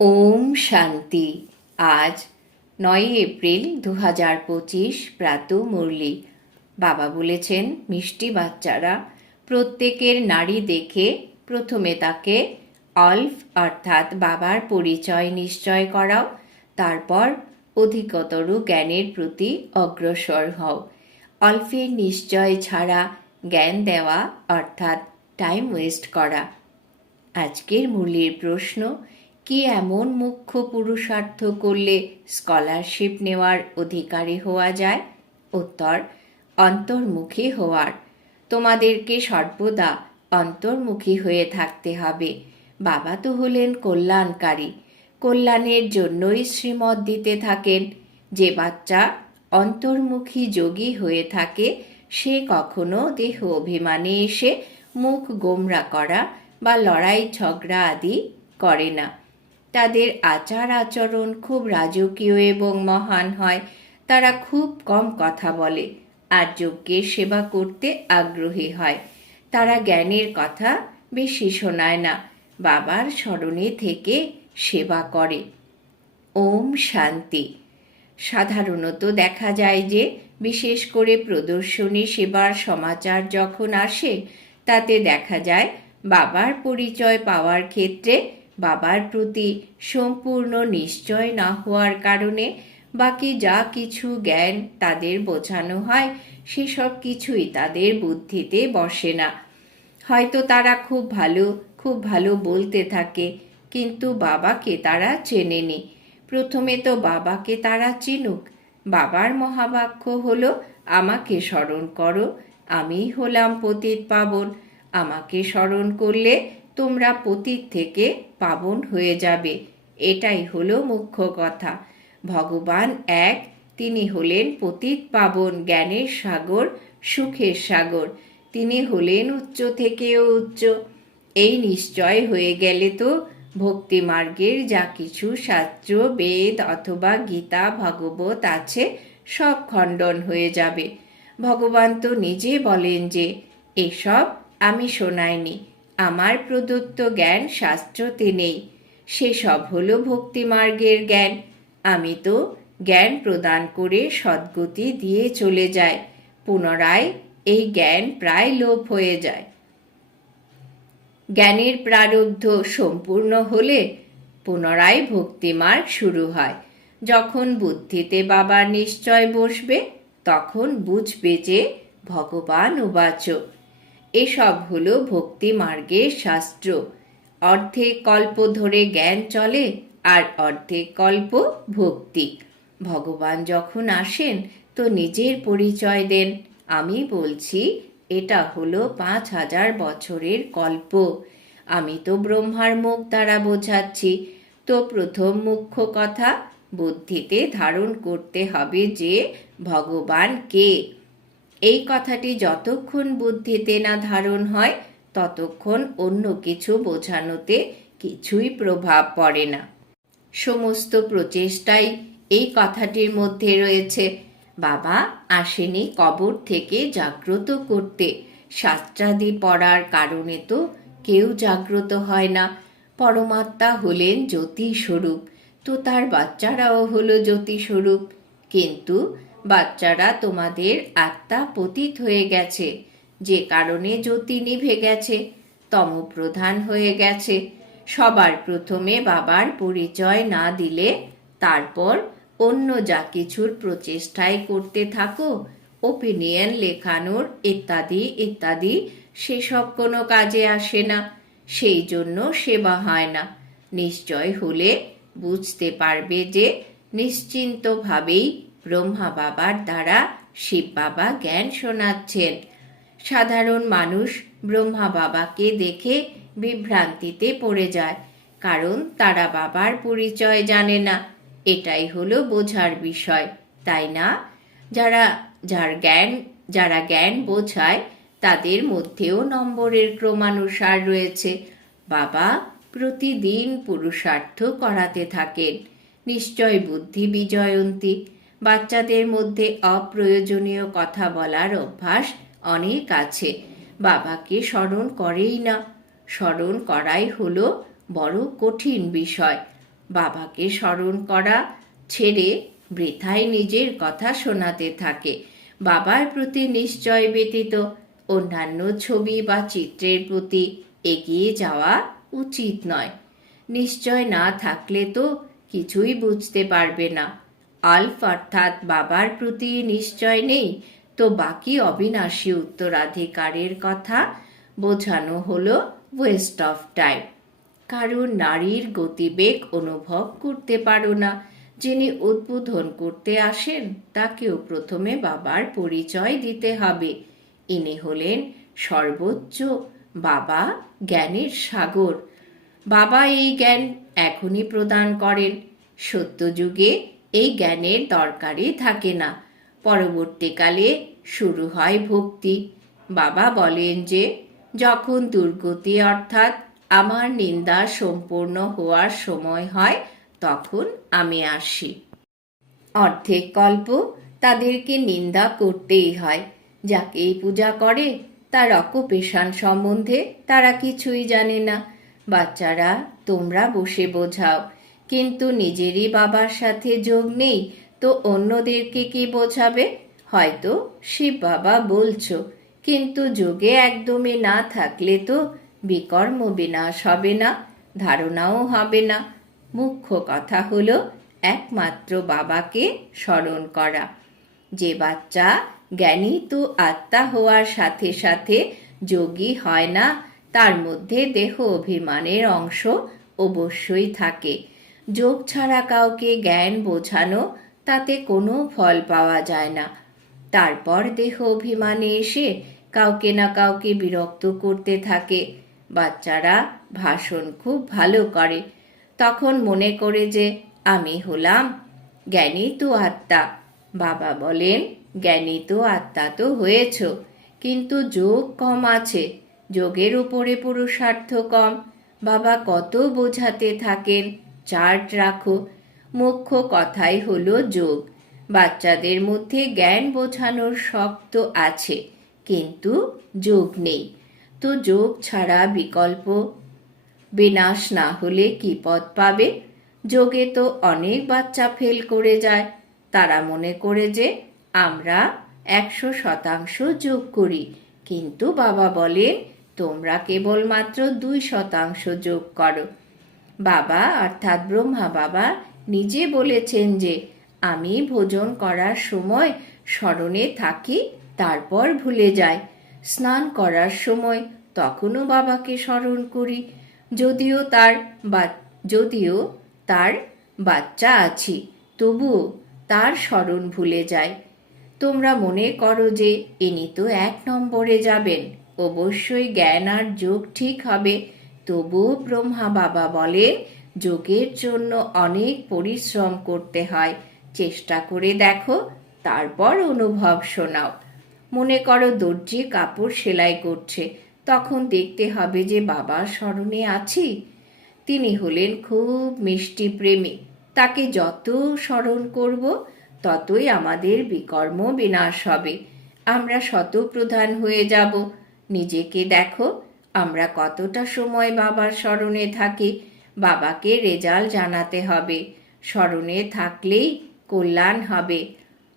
ওম শান্তি। আজ নয় এপ্রিল দু হাজার পঁচিশ, প্রাত মুরলি। বাবা বলেছেন, মিষ্টি বাচ্চারা প্রত্যেকের নারী দেখে প্রথমে তাকে অল্ফ অর্থাৎ বাবার পরিচয় নিশ্চয় করাও, তারপর অধিকতর জ্ঞানের প্রতি অগ্রসর হও। অল্পের নিশ্চয় ছাড়া জ্ঞান দেওয়া অর্থাৎ টাইম ওয়েস্ট করা। আজকের মূল্যের প্রশ্ন কি এমন মুখ্য পুরুষার্থ করলে স্কলারশিপ নেওয়ার অধিকারী হওয়া যায়? উত্তর, অন্তর্মুখী হওয়ার। তোমাদেরকে সর্বদা অন্তর্মুখী হয়ে থাকতে হবে। বাবা তো হলেন কল্যাণকারী। কল্যাণের জন্যই শ্রীমত দিতে থাকেন। যে বাচ্চা অন্তর্মুখী যোগী হয়ে থাকে, সে কখনো দেহ অভিমানে এসে মুখ গোমরা করা বা লড়াই ঝগড়া আদি করে না। তাদের আচার আচরণ খুব রাজকীয় এবং মহান হয়। তারা খুব কম কথা বলে আর যজ্ঞের সেবা করতে আগ্রহী হয়। তারা জ্ঞানের কথা বেশি শোনায় না, বাবার স্মরণে থেকে সেবা করে। ওম শান্তি। সাধারণত দেখা যায় যে, বিশেষ করে প্রদর্শনী সেবার সমাচার যখন আসে, তাতে দেখা যায় বাবার পরিচয় পাওয়ার ক্ষেত্রে বাবার প্রতি সম্পূর্ণ নিশ্চয় না হওয়ার কারণে বাকি যা কিছু জ্ঞান তাদের বোঝানো হয়, সেসব কিছুই তাদের বুদ্ধিতে বসে না। হয়তো তারা খুব ভালো খুব ভালো বলতে থাকে, কিন্তু বাবাকে তারা চেনেনি। প্রথমে তো বাবাকে তারা চিনুক। বাবার মহাবাক্য হল, আমাকে স্মরণ করো আমি হলাম পতিত পাবন। আমাকে স্মরণ করলে তোমরা পতিত থেকে পাবন হয়ে যাবে। এটাই হলো মুখ্য কথা। ভগবান এক, তিনি হলেন পতিত পাবন, জ্ঞানের সাগর, সুখের সাগর। তিনি হলেন উচ্চ থেকেও উচ্চ। এই নিশ্চয় হয়ে গেলে তো ভক্তি মার্গের যা কিছু শাস্ত্র, বেদ অথবা গীতা, ভাগবত আছে, সব খণ্ডন হয়ে যাবে। ভগবান তো নিজে বলেন যে, এসব আমি শোনাইনি। আমার প্রদত্ত জ্ঞান শাস্ত্রতে নেই। সেসব হলো ভক্তিমার্গের জ্ঞান। আমি তো জ্ঞান প্রদান করে সদ্গতি দিয়ে চলে যায় পুনরায় এই জ্ঞান প্রায় লোপ হয়ে যায়। জ্ঞানের প্রারব্ধ সম্পূর্ণ হলে পুনরায় ভক্তিমার্গ শুরু হয়। যখন বুদ্ধিতে বাবার নিশ্চয় বসবে, তখন বুঝবে যে ভগবান উবাচ। এসব হলো ভক্তি মার্গের শাস্ত্র। অর্ধেক কল্প ধরে জ্ঞান চলে আর অর্ধেক কল্প ভক্তি। ভগবান যখন আসেন, তো নিজের পরিচয় দেন। আমি বলছি, এটা হলো পাঁচ হাজার বছরের কল্প। আমি তো ব্রহ্মার মুখ দ্বারা বোঝাচ্ছি। তো প্রথম মুখ্য কথা, বুদ্ধিতে ধারণ করতে হবে যে, ভগবান কে? এই কথাটি যতক্ষণ বুদ্ধিতে না ধারণ হয়, ততক্ষণ অন্য কিছু বোঝানোতে কিছুই প্রভাব পড়ে না। সমস্ত প্রচেষ্টাই এই কথাটির মধ্যে রয়েছে। বাবা আসেনি কবর থেকে জাগ্রত করতে। শাস্ত্রাদি পড়ার কারণে তো কেউ জাগ্রত হয় না। পরমাত্মা হলেন জ্যোতিস্বরূপ। তো তার বাচ্চারাও হলো জ্যোতিস্বরূপ। কিন্তু বাচ্চারা তোমাদের আত্মা পতিত হয়ে গেছে। যে কারণে জ্যোতি নিভে গেছে, তমপ্রধান হয়ে গেছে। সবার প্রথমে বাবার পরিচয় না দিলে তারপর অন্য যা কিছুর প্রচেষ্টায় করতে থাকো ওপিনিয়ন লেখানোর ইত্যাদি ইত্যাদি, সেসব কোনো কাজে আসে না, সেই জন্য সেবা হয় না। নিশ্চয় হলে বুঝতে পারবে যে নিশ্চিন্তভাবেই ব্রহ্মা বাবার দ্বারা শিব বাবা জ্ঞান শোনাচ্ছেন। সাধারণ মানুষ ব্রহ্মা বাবাকে দেখে বিভ্রান্তিতে পড়ে যায়, কারণ তারা বাবার পরিচয় জানে না। এটাই হলো বোঝার বিষয়, তাই না? যারা, যার জ্ঞান, যারা জ্ঞান বোঝায়, তাদের মধ্যেও নম্বরের ক্রমানুসার রয়েছে। বাবা প্রতিদিন পুরুষার্থ করাতে থাকেন, নিশ্চয় বুদ্ধি বিজয়ন্তী। বাচ্চাদের মধ্যে অপ্রয়োজনীয় কথা বলার অভ্যাস অনেক আছে। বাবাকে স্মরণ করেই না। স্মরণ করাই হলো বড় কঠিন বিষয়। বাবাকে স্মরণ করা ছেড়ে বৃথায় নিজের কথা শোনাতে থাকে। বাবার প্রতি নিশ্চয় ব্যতীত অন্যান্য ছবি বা চিত্রের প্রতি এগিয়ে যাওয়া উচিত নয়। নিশ্চয় না থাকলে তো কিছুই বুঝতে পারবে না। আলফ অর্থাৎ বাবার প্রতি নিশ্চয় নেই। তো বাকি অবিনাশী উত্তরাধিকারের কথা বোঝানো হলো ওয়েস্ট অফ টাইম কারণ নারীর গতিবেগ অনুভব করতে পারো না। যিনি উদ্বোধন করতে আসেন, তাকেও প্রথমে বাবার পরিচয় দিতে হবে। ইনি হলেন সর্বোচ্চ বাবা জ্ঞানের সাগর। বাবা এই জ্ঞান এখনই প্রদান করেন। সত্যযুগে এই জ্ঞানের দরকারই থাকে না। পরবর্তীকালে শুরু হয় ভক্তি। বাবা বলেন যে, যখন দুর্গতি অর্থাৎ আমার নিন্দা সম্পূর্ণ হওয়ার সময় হয়, তখন আমি আসি। অর্ধেক কল্প তাদেরকে নিন্দা করতেই হয়। যাকেই পূজা করে, তার অকুপেশন সম্বন্ধে তারা কিছুই জানে না। বাচ্চারা, তোমরা বসে বোঝাও। কিন্তু নিজেরই বাবার সাথে যোগ নেই, তো অন্যদেরকে কি বোঝাবে? হয়তো শিব বাবা বলছো, কিন্তু যোগে একদমই না থাকলে তো বিকর্ম বিনাশ হবে না, ধারণাও হবে না। মুখ্য কথা হলো একমাত্র বাবাকে স্মরণ করা। যে বাচ্চা জ্ঞানী তো আত্মা হওয়ার সাথে সাথে যোগী হয় না, তার মধ্যে দেহ অভিমানের অংশ অবশ্যই থাকে। যোগ ছাড়া কাউকে জ্ঞান বোঝানো, তাতে কোনো ফল পাওয়া যায় না। তারপর দেহ অভিমানে এসে কাউকে না কাউকে বিরক্ত করতে থাকে। বাচ্চারা ভাষণ খুব ভালো করে। তখন মনে করে যে, আমি হলাম জ্ঞানী তো আত্মা। বাবা বলেন জ্ঞানী তো আত্মা তো হয়েছ, কিন্তু যোগ কম আছে। যোগের উপরে পুরুষার্থ কম। বাবা কত বোঝাতে থাকেন চার্ট রাখো। মুখ্য কথাই হলো যোগ। বাচ্চাদের মধ্যে জ্ঞান বোঝানোর শক্ত আছে, কিন্তু যোগ নেই। তো যোগ ছাড়া বিকল্প? বিনাশ না হলে কি পথ পাবে? যোগে তো অনেক বাচ্চা ফেল করে যায়। তারা মনে করে যে, আমরা একশো শতাংশ যোগ করি। কিন্তু বাবা বলেন তোমরা কেবলমাত্র দুই শতাংশ যোগ করো। বাবা, অর্থাৎ ব্রহ্মা বাবা, নিজে বলেছেন যে, আমি ভোজন করার সময় স্মরণে থাকি, তারপর ভুলে যাই। স্নান করার সময় তখনও বাবাকে স্মরণ করি। যদিও তার বা, যদিও তার বাচ্চা আছি, তবুও তার স্মরণ ভুলে যায় তোমরা মনে করো যে ইনি তো এক নম্বরে যাবেন। অবশ্যই জ্ঞান আর যোগ ঠিক হবে। তবুও ব্রহ্মা বাবা বলেন যোগের জন্য অনেক পরিশ্রম করতে হয়। চেষ্টা করে দেখো, তারপর অনুভব শোনাও। মনে করো দর্জি কাপড় সেলাই করছে, তখন দেখতে হবে যে বাবার স্মরণে আছি। তিনি হলেন খুব মিষ্টি প্রেমী তাকে যত স্মরণ করব, ততই আমাদের বিকর্ম বিনাশ হবে। আমরা শতপ্রধান হয়ে যাব। নিজেকে দেখো আমরা কতটা সময় বাবার স্মরণে থাকি, বাবাকে রেজাল্ট জানাতে হবে। স্মরণে থাকলেই কল্যাণ হবে।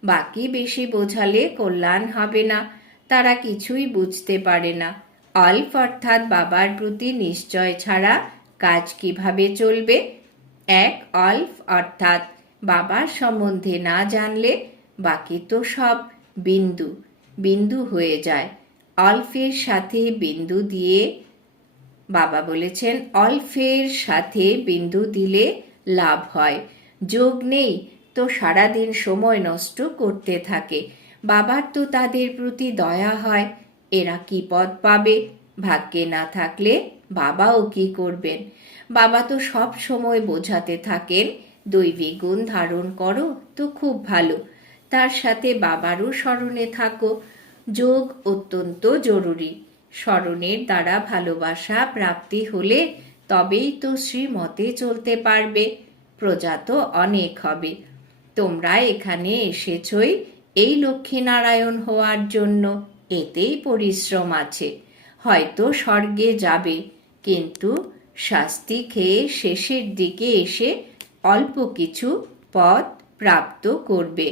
বাকি বেশি বোঝালে কল্যাণ হবে না, তারা কিছুই বুঝতে পারে না। অল্প অর্থাৎ বাবার প্রতি নিশ্চয় ছাড়া কাজ কীভাবে চলবে? এক অল্প অর্থাৎ বাবার সম্বন্ধে না জানলে বাকি তো সব বিন্দু বিন্দু হয়ে যায়। অল্পের সাথে বিন্দু দিয়ে বাবা বলেছেন অল্পের সাথে বিন্দু দিলে লাভ হয়। যোগ নেই তো সারাদিন সময় নষ্ট করতে থাকে। বাবার তো তাদের প্রতি দয়া হয়। এরা কি পদ পাবে? ভাগ্যে না থাকলে বাবাও কি করবেন? বাবা তো সব সময় বোঝাতে থাকেন দৈবিক গুণ ধারণ করো তো খুব ভালো। তার সাথে বাবারও স্মরণে থাকো। যোগ অত্যন্ত জরুরি। স্মরণের দ্বারা ভালোবাসা প্রাপ্তি হলে তবেই তো শ্রীমতে চলতে পারবে। প্রজা তো অনেক হবে। তোমরা এখানে এসেছই এই লক্ষ্মীনারায়ণ হওয়ার জন্য। এতেই পরিশ্রম আছে। হয়তো স্বর্গে যাবে। কিন্তু শাস্তি খেয়ে শেষের দিকে এসে অল্প কিছু পদ প্রাপ্ত করবে।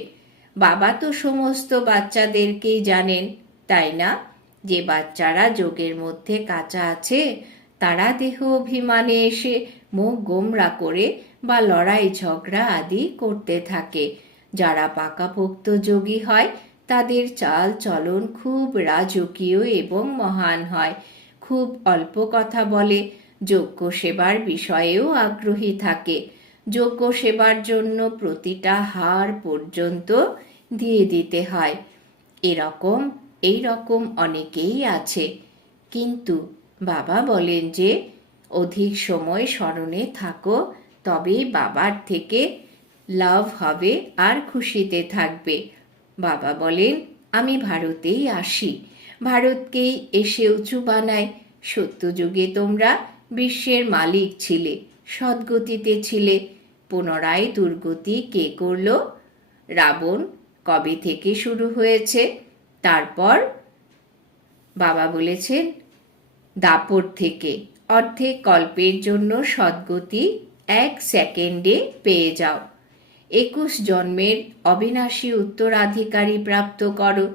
বাবা তো সমস্ত বাচ্চাদেরকেই জানেন, তাই না? যে বাচ্চারা যোগের মধ্যে কাঁচা আছে, তারা দেহ অভিমানে এসে মুখ গোমরা করে বা লড়াই, ঝগড়া আদি করতে থাকে। যারা পাকাপোক্ত যোগী হয়, তাদের চাল চলন খুব রাজকীয় এবং মহান হয়। খুব অল্প কথা বলে যোগ্য সেবার বিষয়েও আগ্রহী থাকে। যোগ্য সেবার জন্য প্রতিটা হার পর্যন্ত দিয়ে দিতে হয়। এরকম এই রকম অনেকেই আছে। কিন্তু বাবা বলেন যে, অধিক সময় স্মরণে থাকো তবেই বাবার থেকে লাভ হবে আর খুশিতে থাকবে। বাবা বলেন, আমি ভারতেই আসি। ভারতকেই এসে উঁচু বানায়। সত্যযুগে তোমরা বিশ্বের মালিক ছিলে। সদ্গতিতে ছিলে। পুনরায় দুর্গতি কে করল? রাবণ কবে থেকে শুরু হয়েছে? তারপর? বাবা বলেছেন দাপট থেকে। অর্ধেক কল্পের জন্য সদ্গতি এক সেকেন্ডে পেয়ে যাও। একুশ জন্মের অবিনাশী উত্তরাধিকারী প্রাপ্ত করো।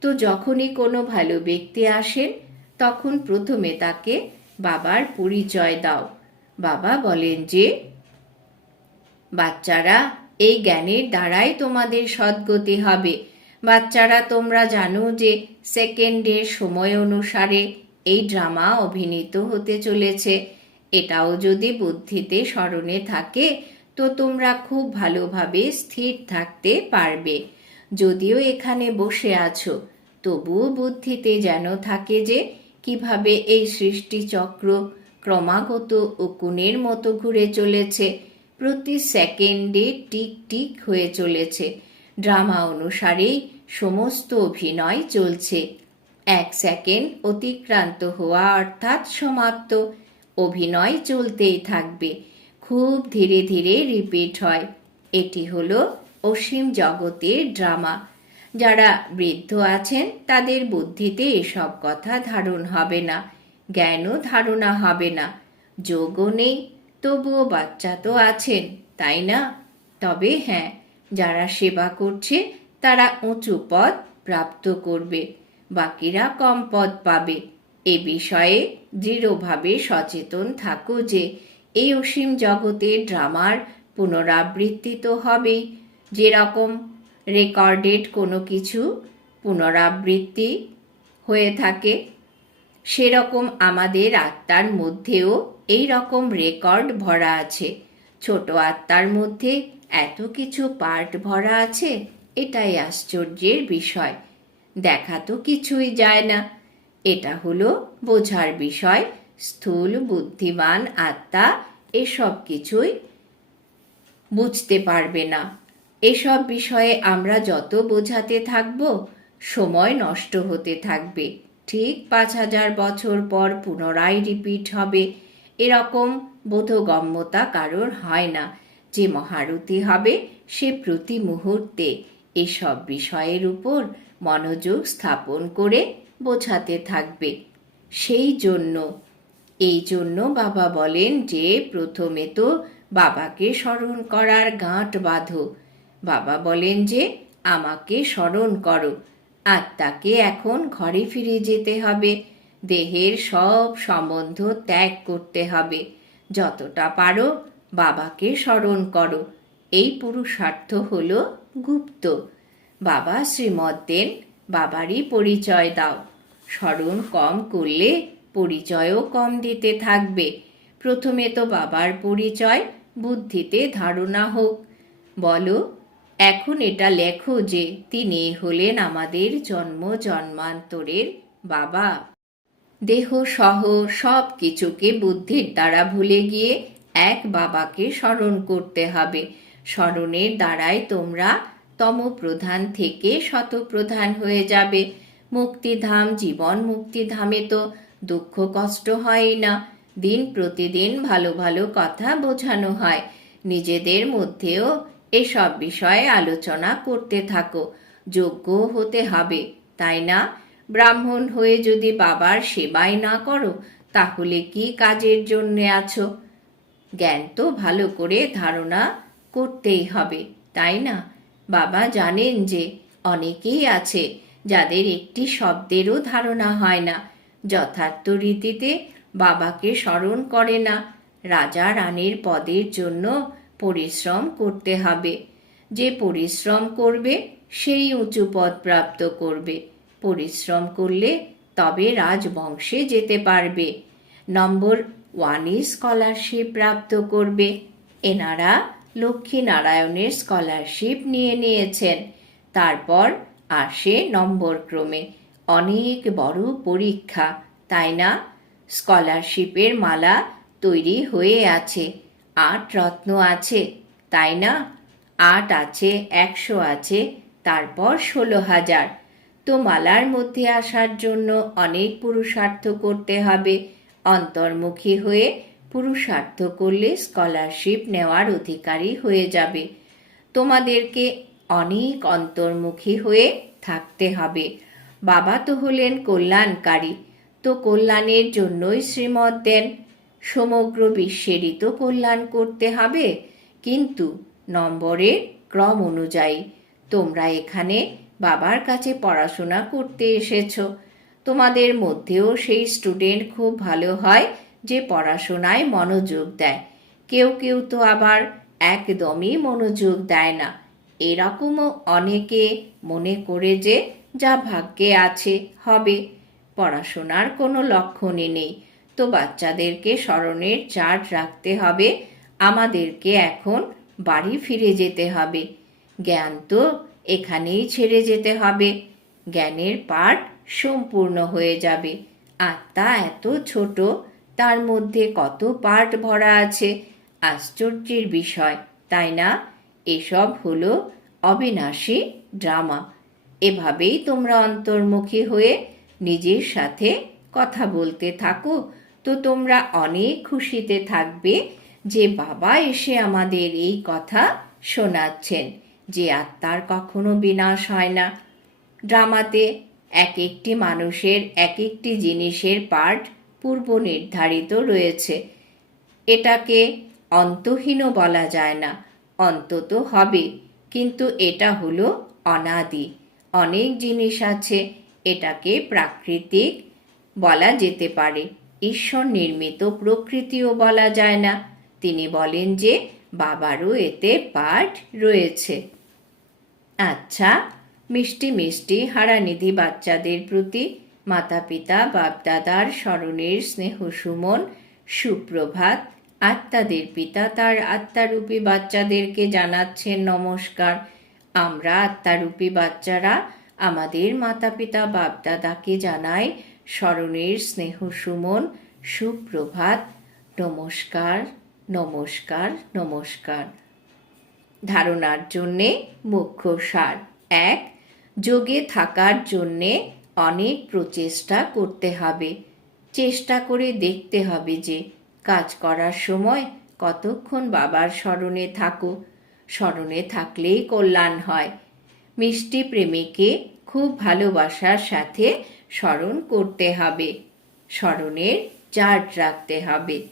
তো যখনই কোনো ভালো ব্যক্তি আসেন, তখন প্রথমে তাকে বাবার পরিচয় দাও। বাবা বলেন যে, বাচ্চারা, এই জ্ঞানের দ্বারাই তোমাদের সদ্গতি হবে। বাচ্চারা, তোমরা জানো যে, সেকেন্ডের সময় অনুসারে এই ড্রামা অভিনীত হতে চলেছে। এটাও যদি বুদ্ধিতে স্মরণে থাকে, তো তোমরা খুব ভালোভাবে স্থির থাকতে পারবে। যদিও এখানে বসে আছো, তবুও বুদ্ধিতে যেন থাকে যে, কীভাবে এই সৃষ্টিচক্র ক্রমাগত উকুনের মতো ঘুরে চলেছে। প্রতি সেকেন্ডে টিক টিক হয়ে চলেছে। ড্রামা অনুসারেই সমস্ত অভিনয় চলছে। এক সেকেন্ড অতিক্রান্ত হওয়া অর্থাৎ সমাপ্ত। অভিনয় চলতেই থাকবে। খুব ধীরে ধীরে রিপিট হয়। এটি হলো অসীম জগতের ড্রামা। যারা বৃদ্ধ আছেন তাদের বুদ্ধিতে এসব কথা ধারণ হবে না। জ্ঞানও ধারণা হবে না। যোগও নেই, তবুও বাচ্চা তো আছেন, তাই না? তবে হ্যাঁ যারা সেবা করছে, তারা উঁচু পদ প্রাপ্ত করবে, বাকিরা কম পদ পাবে। এ বিষয়ে দৃঢ়ভাবে সচেতন থাকো যে, এই অসীম জগতে ড্রামার পুনরাবৃত্তি তো হবেই। যেরকম রেকর্ডেড কোনো কিছু পুনরাবৃত্তি হয়ে থাকে সেরকম আমাদের আত্মার মধ্যেও এই রকম রেকর্ড ভরা আছে। ছোট আত্মার মধ্যে এত কিছু পার্ট ভরা আছে, এটাই আশ্চর্যের বিষয়। দেখা তো কিছুই যায় না। এটা হলো বোঝার বিষয়। স্থূল, বুদ্ধিমান আত্মা এসব কিছুই বুঝতে পারবে না। এসব বিষয়ে আমরা যত বোঝাতে থাকব, সময় নষ্ট হতে থাকবে। ঠিক পাঁচ হাজার বছর পর পুনরায় রিপিট হবে। এরকম বোধগম্যতা কারোর হয় না। যে মহারতি হবে, সে প্রতি মুহূর্তে। এসব বিষয়ের উপর মনোযোগ স্থাপন করে বোঝাতে থাকবে। সেই জন্য, এই জন্য বাবা বলেন যে, প্রথমে তো বাবাকে স্মরণ করার গাঁট বাঁধো। বাবা বলেন যে, আমাকে স্মরণ করো। আত্মাকে এখন ঘরে ফিরে যেতে হবে। দেহের সব সম্বন্ধ ত্যাগ করতে হবে। যতটা পারো বাবাকে স্মরণ করো। এই পুরুষার্থ হল গুপ্ত। বাবা শ্রীমত দেন, বাবারই পরিচয় দাও। স্মরণ কম করলে পরিচয়ও কম দিতে থাকবে। প্রথমে তো বাবার পরিচয়, বুদ্ধিতে ধারণা হোক। বলো এখন এটা লেখো যে তিনি হলেন আমাদের জন্ম জন্মান্তরের বাবা। দেহ সহ সব কিছুকে বুদ্ধির দ্বারা ভুলে গিয়ে এক বাবাকে স্মরণ করতে হবে। স্মরণের দ্বারাই তোমরা তমপ্রধান থেকে শতপ্রধান হয়ে যাবে। মুক্তিধাম জীবন মুক্তিধামে তো দুঃখ কষ্ট হয় না। দিন প্রতিদিন ভালো ভালো কথা বোঝানো হয়। নিজেদের মধ্যেও এসব বিষয়ে আলোচনা করতে থাকো, যোগ্য হতে হবে, তাই না? ব্রাহ্মণ হয়ে যদি বাবার সেবাই না করো, তাহলে কি কাজের জন্যে আছো? জ্ঞান তো ভালো করে ধারণা করতেই হবে, তাই না? বাবা জানেন যে অনেকেই আছে যাদের একটি শব্দেরও ধারণা হয় না, যথার্থ রীতিতে বাবাকে স্মরণ করে না, রাজা রানীর পদের জন্য পরিশ্রম করতে হবে। যে পরিশ্রম করবে, সেই উঁচু পদ প্রাপ্ত করবে। পরিশ্রম করলে তবে রাজবংশে যেতে পারবে। নম্বর ওয়ানই স্কলারশিপ প্রাপ্ত করবে। এনারা লক্ষ্মীনারায়ণের স্কলারশিপ নিয়ে নিয়েছেন। তারপর আসে নম্বর ক্রমে। অনেক বড় পরীক্ষা, তাই না? স্কলারশিপের মালা তৈরি হয়ে আছে। আট রত্ন আছে, তাই না? আট আছে, একশো আছে, তারপর ষোলো হাজার। তো মালার মধ্যে আসার জন্য অনেক পুরুষার্থ করতে হবে। অন্তর্মুখী হয়ে পুরুষার্থ করলে স্কলারশিপ নেওয়ার অধিকারী হয়ে যাবে। তোমাদেরকে অনেক অন্তর্মুখী হয়ে থাকতে হবে। বাবা তো হলেন কল্যাণকারী। তো কল্যাণের জন্যই শ্রীমত দেন। সমগ্র বিশ্বেরই তো কল্যাণ করতে হবে। কিন্তু নম্বরের ক্রম অনুযায়ী তোমরা এখানে বাবার কাছে পড়াশোনা করতে এসেছ। তোমাদের মধ্যেও সেই স্টুডেন্ট খুব ভালো হয় যে পড়াশোনায় মনোযোগ দেয়। কেউ কেউ তো আবার একদমই মনোযোগ দেয় না। এরকমও অনেকে মনে করে যে যা ভাগ্যে আছে, হবে। পড়াশোনার কোনো লক্ষণই নেই। তো বাচ্চাদেরকে স্মরণের চার্ট রাখতে হবে। আমাদেরকে এখন বাড়ি ফিরে যেতে হবে। জ্ঞান তো এখানেই ছেড়ে যেতে হবে। জ্ঞানের পাঠ সম্পূর্ণ হয়ে যাবে। আত্মা এত ছোট, তার মধ্যে কত পাঠ ভরা আছে? আশ্চর্যের বিষয়, তাই না? এসব হলো অবিনাশী ড্রামা। এভাবেই তোমরা অন্তর্মুখী হয়ে নিজের সাথে কথা বলতে থাকো। তো তোমরা অনেক খুশিতে থাকবে যে বাবা এসে আমাদের এই কথা শোনাচ্ছেন, যে আত্মার কখনো বিনাশ হয় না। ড্রামাতে এক একটি মানুষের এক একটি জিনিসের পার্ট পূর্ব নির্ধারিত রয়েছে। এটাকে অন্তহীনও বলা যায় না, অন্তত হবে, কিন্তু এটা হলো অনাদি। অনেক জিনিস আছে, এটাকে প্রাকৃতিক বলা যেতে পারে। ঈশ্বর নির্মিত প্রকৃতিও বলা যায় না। তিনি বলেন যে, বাবারও এতে পাঠ রয়েছে। আচ্ছা মিষ্টি মিষ্টি হারানিধি বাচ্চাদের প্রতি মাতা পিতা বাপদাদার স্মরণের স্নেহ সুমন, সুপ্রভাত আত্মাদের পিতা তার আত্মারূপী বাচ্চাদেরকে জানাচ্ছেন নমস্কার। আমরা আত্মারূপী বাচ্চারা আমাদের মাতা পিতা বাপদাদাকে জানাই স্মরণের স্নেহ সুমন, সুপ্রভাত, নমস্কার নমস্কার নমস্কার। ধারণার জন্যে মুখ্য সার। এক, যোগে থাকার জন্যে অনেক প্রচেষ্টা করতে হবে। চেষ্টা করে দেখতে হবে যে কাজ করার সময় কতক্ষণ বাবার স্মরণে থাকো। স্মরণে থাকলেই কল্যাণ হয়। মিষ্টি প্রেমীকে খুব ভালোবাসার সাথে স্মরণ করতে হবে। স্মরণের চার্ট রাখতে হবে।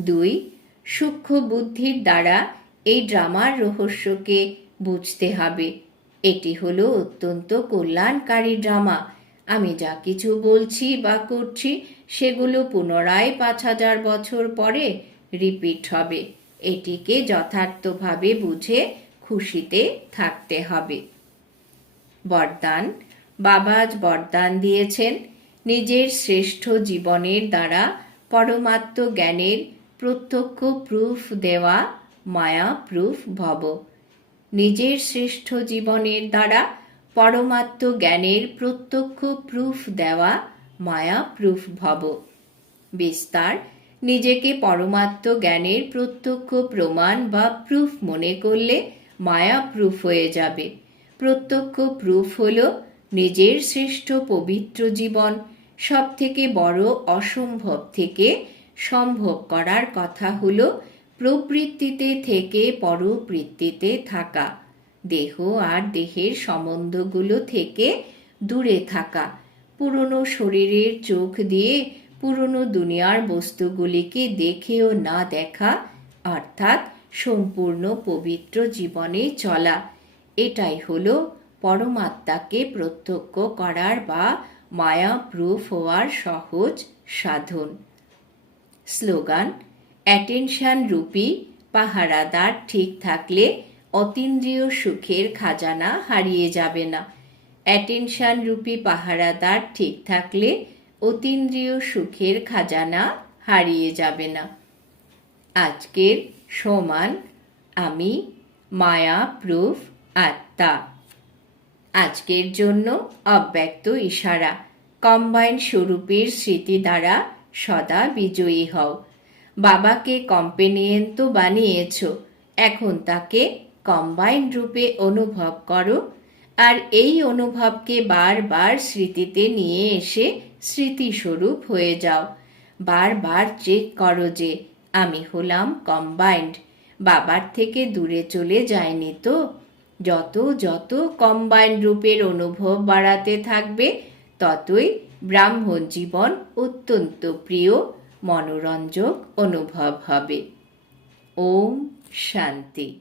দুই, সূক্ষ্ম বুদ্ধির দ্বারা এই ড্রামার রহস্যকে বুঝতে হবে। এটি হলো অত্যন্ত কল্যাণকারী ড্রামা। আমি যা কিছু বলছি বা করছি, সেগুলো পুনরায় পাঁচ হাজার বছর পরে রিপিট হবে। এটিকে যথার্থভাবে বুঝে খুশিতে থাকতে হবে। বরদান বাবাজ বরদান দিয়েছেন। নিজের শ্রেষ্ঠ জীবনের দ্বারা পরমাত্ম জ্ঞানের প্রত্যক্ষ প্রুফ দেওয়া মায়া প্রুফ ভব। নিজের শ্রেষ্ঠ জীবনের দ্বারা পরমাত্ম জ্ঞানের প্রত্যক্ষ প্রুফ দেওয়া মায়া প্রুফ ভব। বিস্তার, নিজেকে পরমাত্ম জ্ঞানের প্রত্যক্ষ প্রমাণ বা প্রুফ মনে করলে মায়া প্রুফ হয়ে যাবে। প্রত্যক্ষ প্রুফ হল নিজের শ্রেষ্ঠ পবিত্র জীবন সব থেকে বড় অসম্ভব থেকে সম্ভব করার কথা হল প্রবৃত্তিতে থেকে পরবৃত্তিতে থাকা, দেহ আর দেহের সম্বন্ধগুলো থেকে দূরে থাকা, পুরনো শরীরের চোখ দিয়ে পুরনো দুনিয়ার বস্তুগুলিকে দেখেও না দেখা, অর্থাৎ সম্পূর্ণ পবিত্র জীবনে চলা। এটাই হলো পরমাত্মাকে প্রত্যক্ষ করার বা মায়া প্রুফ হওয়ার সহজ সাধন। স্লোগান, অ্যাটেনশন রূপী পাহারাদার ঠিক থাকলে অতীন্দ্রিয় সুখের খাজানা হারিয়ে যাবে না। অ্যাটেনশন রূপী পাহারাদার ঠিক থাকলে অতীন্দ্রিয় সুখের খাজানা হারিয়ে যাবে না। আজকের সমান আমি মায়া প্রুফ আত্মা। আজকের জন্য অব্যক্ত ইশারা। কম্বাইন স্বরূপের স্মৃতি দ্বারা সদা বিজয়ী হও। বাবাকে কম্পেনিয়েন তো বানিয়েছ। এখন তাকে কম্বাইন রূপে অনুভব করো আর এই অনুভবকে বারবার স্মৃতিতে নিয়ে এসে স্মৃতিস্বরূপ হয়ে যাও। বারবার চেক করো যে আমি হলাম কম্বাইন্ড। বাবার থেকে দূরে চলে যায়নি তো? যত যত কম্বাইন রূপের অনুভব বাড়াতে থাকবে, ততই ব্রাহ্মণ জীবন অত্যন্ত প্রিয়, মনোরঞ্জক অনুভব হবে। ওম শান্তি।